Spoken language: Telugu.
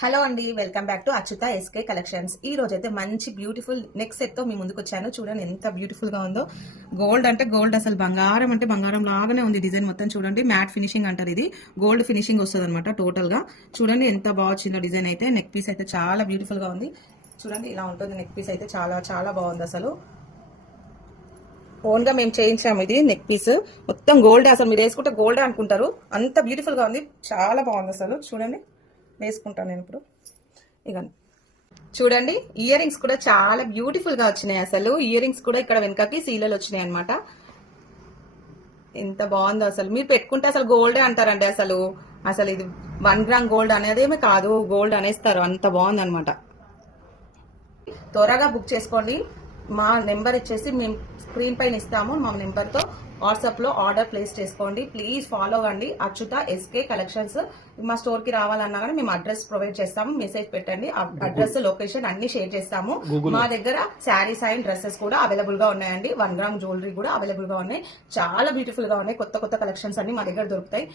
హలో అండి, welcome back to Achyuta SK collections. ఈ రోజు అయితే మంచి బ్యూటిఫుల్ నెక్ సెట్ తో మీ ముందుకు వచ్చాను. చూడండి ఎంత బ్యూటిఫుల్ గా ఉందో. గోల్డ్ అంటే గోల్డ్, అసలు బంగారం అంటే బంగారం లాగానే ఉంది. డిజైన్ మొత్తం చూడండి, మ్యాట్ ఫినిషింగ్ అంటారు. ఇది గోల్డ్ ఫినిషింగ్ వస్తుంది అనమాట టోటల్ గా. చూడండి ఎంత బాగా వచ్చిందో డిజైన్ అయితే. నెక్ పీస్ అయితే చాలా బ్యూటిఫుల్ గా ఉంది. చూడండి ఇలా ఉంటుంది నెక్ పీస్ అయితే, చాలా చాలా బాగుంది అసలు. ఓన్ గా మేము చేయించాము ఇది నెక్ పీస్. మొత్తం గోల్డ్, అసలు మీరు వేసుకుంటే గోల్డ్ అనుకుంటారు, అంత బ్యూటిఫుల్ గా ఉంది. చాలా బాగుంది అసలు. చూడండి వేసుకుంటాను నేను ఇప్పుడు. ఇక చూడండి, ఇయర్ రింగ్స్ కూడా చాలా బ్యూటిఫుల్ గా వచ్చినాయి అసలు. ఇయర్ రింగ్స్ కూడా ఇక్కడ వెనకకి సీలలు వచ్చినాయి అనమాట. ఎంత బాగుందో అసలు. మీరు పెట్టుకుంటే అసలు గోల్డే అంటారండి అసలు. అసలు ఇది 1 గ్రామ్ గోల్డ్ అనేదేమీ కాదు, గోల్డ్ అనేస్తారు. అంత బాగుంది అనమాట. త్వరగా బుక్ చేసుకోండి. మా నెంబర్ ఇచ్చేసి మేము స్క్రీన్ పైన ఇస్తాము. మా నెంబర్తో వాట్సాప్ లో ఆర్డర్ ప్లేస్ చేసుకోండి. ప్లీజ్ ఫాలో అవ్వండి అచ్యుత ఎస్కే కలెక్షన్స్. మా స్టోర్ కి రావాలన్నా కానీ మేము అడ్రస్ ప్రొవైడ్ చేస్తాము. మెసేజ్ పెట్టండి, అడ్రస్ లొకేషన్ అన్ని షేర్ చేస్తాము. మా దగ్గర శారీస్ అండ్ డ్రెస్సెస్ కూడా అవైలబుల్ గా ఉన్నాయండి. 1 గ్రామ్ జ్యువెలరీ కూడా అవైలబుల్ గా ఉన్నాయి. చాలా బ్యూటిఫుల్ గా ఉన్నాయి. కొత్త కొత్త కలెక్షన్స్ అన్ని మా దగ్గర దొరుకుతాయి.